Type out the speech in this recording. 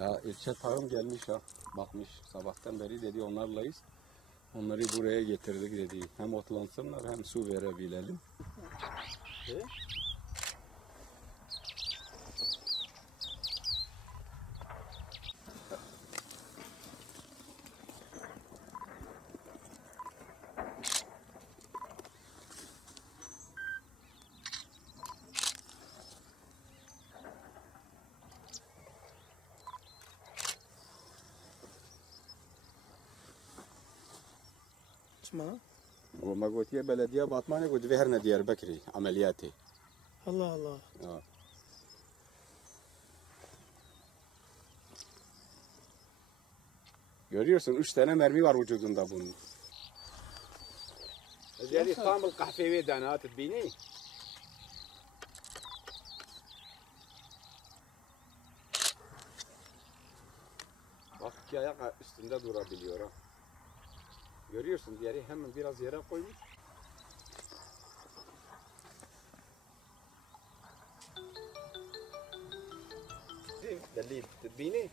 Ya ilçe tarım gelmiş ha. Bakmış sabahtan beri dedi onlarlayız. Onları buraya getirdik dedi. Hem otlansınlar hem su verebilelim. اسمها وما قلت يا بلدية باطمانة قلت فيهرنا ديار بكري عملياتي. الله الله. Görüyorsun 3 tane mermi var vücudunda bunun. زيادة طعم القحفة دانات تبيني. Bak iki ayak üstünde durabiliyor ha. Görüyorsun diğeri hemen biraz yere koymuş. دليل تبيني